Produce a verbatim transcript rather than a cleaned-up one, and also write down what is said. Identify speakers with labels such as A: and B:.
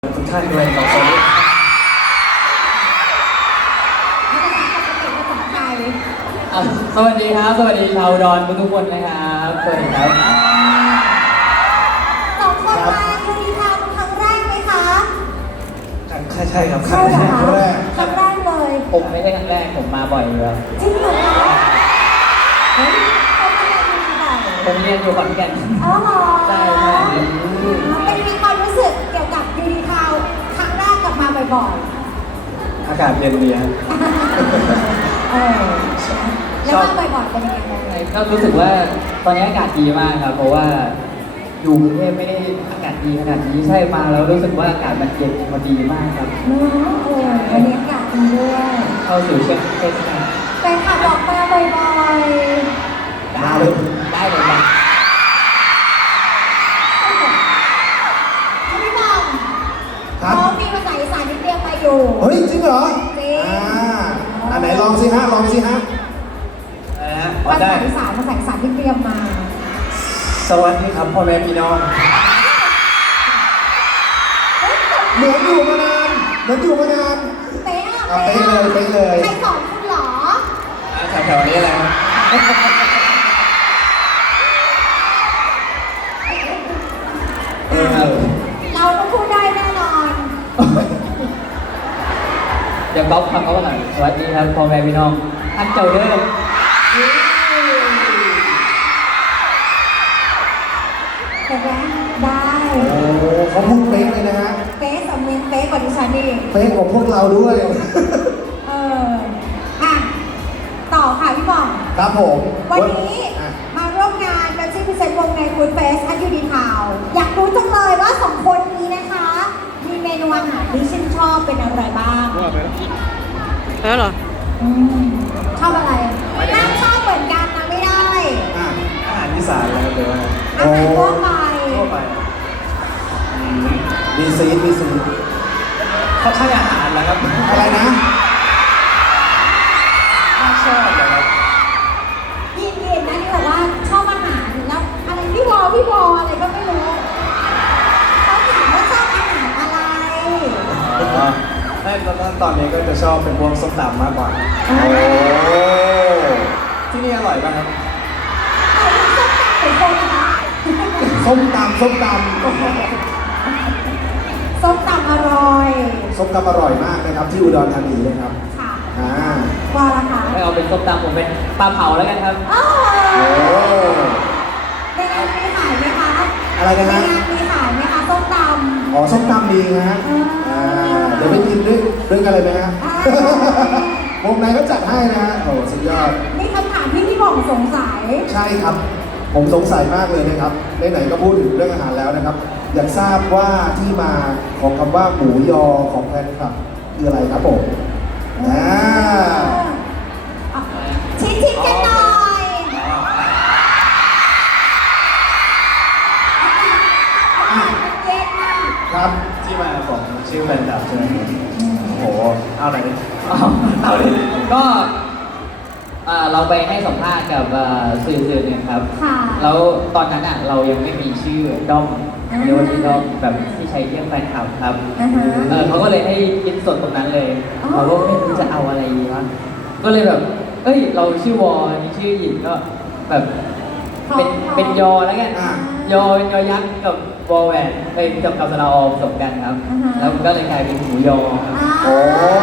A: ทุกท่านด้วยขอสวัสดีอ่ะสวัสดีครับ สวัสดีชาวดอนทุกๆคนนะครับ สวัสดีครับ
B: สองคนมายูนิทาวน์ครั้งแรกไหมคะ
A: ใช่ใช่ครับ
B: ใช่เหรอ
A: ครั้งแรก
B: ครั้งแรกเลย
A: ผมไม่ใช่ครั้งแรก ผมมาบ่อยอยู่แล้ว
B: จริงเหรอคะเฮ้ยเขามาเรียนยูนิทาวน์
A: ผมเรียนอยู่ขอนแก่น
B: อ๋อเหรอ
A: ใช่ใช่
B: เป็นมีความรู้สึกเกี่ยวกับยูนิทาวน์ครั้งแรกกลับมาบ่อย
A: อากาศเย็นดีฮะ
B: ๆเออแล้วมาบ่อยๆเป็นยังไง
A: ก็รู้สึกว่าตอนนี้อากาศดีมากครับ เพราะว่าอยู่กรุงเทพไม่ได้อากาศดีขนาดนี้ใช่มาแล้วรู้สึกว่าอากาศมันเย็นพอดีมากครับ
B: เนาะเออวันนี้อากาศดีด้วย
A: เข้าสู่ช่วงเทศกาล
B: ไปขับออกมาบ่อย
A: ได้เลยได้เลยครับ
B: ๆพี่บอม
C: ครับ
B: น้องมีภาษาอีสานที่เตรียมมาอยู่
C: เฮ้ยจริงเหรอ
B: จริง
C: อ่าอันไหนลองสิฮะลองสิฮะ
A: อะไรนะอ๋อ
B: ภา
A: ได้
B: ษาอีสานภาษาอีสานที่เตรียมมา
A: สวัสดีครับพ่อแม่พี่น้อง
C: เหมือนอยู่มานานเหมือนอยู่มานาน
B: เป๊ะอะ
C: อ่ะเป๊ะเลยเป๊ะเลย
B: ใครสอนคุณเหรอ
A: แถวๆนี้แหละครับ เออ
B: เราก็พูดได้แน่นอน
A: เดี๋ยวก๊อฟทำเขาหน่อยสวัสดีครับพ่อแม่พี่น้องท่านเจ้าเด้อ
B: แต่แบงได้
C: โอ้เขาพูดเป๊ะเลยนะฮะ
B: เป๊ะสำเนียงเป๊ะกว่าดิฉันอีก
C: เป๊ะกว่าพวกเราด้วย
B: เอออ่ะต่อค่ะพี่บอม
C: ครับผม
B: วันนี้
C: อ่ะ
B: มาร่วมงานเป็นซิพิเศษวงในฟู้ดเฟสอันยูดีทาวอยากรู้จังเลยว่าสองคนนี้นะคะ มีเมนูอาหารที่ชื่นชอบเป็นอะไรบ้าง
D: แล้วเหรอ
B: อืมชอบอะไรห้ามชอบเหมือนกันนะไม่ได้
C: อ่ะ
A: อาหารอีสานแล้วหรือว่า
B: อาหารทั่วไป
A: ทั่วไป
C: มีซีดมีซีด
A: เขาใช่อาหารแล้วครับ
C: อะไรนะ
A: ถ้าชอบเหรอครับ
B: ยินดีนะที่บอกว่าชอบอาหารแล้วอะไรพี่วอพี่วออะไรก็ไม่รู้เขาถามว่าชอบอาหารอะไร
A: อ๋อไม่ตอนตอนนี้ก็จะชอบเป็นพวกส้มตำมากกว่า
C: โอ้
A: ที่นี่อร่อยป่ะครับ
B: เอาที่ส้มตำเป็นคนนะ
C: ส้มตำส้มต
B: ส้มตำอร่อย
C: ำส้มตำอร่อยมากนะครับที่อุดรธานีเลยครับ
B: ค่ะ
C: อ่า
B: ว่าละคะ
A: ไม่เอาเป็นส้มตำผมเป็นปลาเผาแล้วกันครับ
B: อ้าว
C: โอ้
B: ในงานมีขายไหมคะ
C: อะไรนะ
B: ใน
C: ฮะ
B: งานมีขายไหมคะส้มตำ
C: อ๋อส้มตำดีนะฮะ
B: อ่า
C: อ่าเดี๋ยวไปกินด้วยด้วยกันเลยไหมฮะ
B: อ่า
C: วงในก็จัดให้นะฮะโอ้สุดยอด
B: มีคำถามที่พี่บอกสงสัย
C: ใช่ครับ ผมสงสัยมากเลยนะครับไหนๆก็พูดถึงเรื่องอาหารแล้วนะครับ อยากทราบว่าที่มาของคำว่าหมูยอของแฟนคลับคืออะไรครับผมอ่า
B: ชิดชิดๆกันหน่อยเย็นมาก
C: ครับ
A: ที่มาของชื่อแฟนคลับใช่ไหมโอ้โห เอาไหนดิเอาเอาดิก็อ่าเราไปให้สัมภาษณ์กับอ่าสื่อสื่อหนึ่งครับ
B: ค่ะ
A: แล้วตอนนั้นอ่ะเรายังไม่มีชื่อด้อม
B: อ่า
A: เรียกว่าชื่อด้อมแบบที่ใช้เรียกแฟนคลับครับ
B: อ่าฮะ
A: เออเขาก็เลยให้คิดสดตรงนั้นเลย
B: อ๋อ
A: เราก็ไม่รู้จะเอาอะไรดีวะก็เลยแบบ เอ้ย เราชื่อวอนี่ชื่อหญิงก็แบบเป็นเป็นยอแล้วกัน
C: อ่า
A: ยอเป็นยอยักษ์กับวอแหวนเป็นกับกับสระออผสมกันครับ
B: อ่าฮะ
A: แล้วก็เลยกลายเป็นหมูยอครับ
B: อ่า
C: โอ้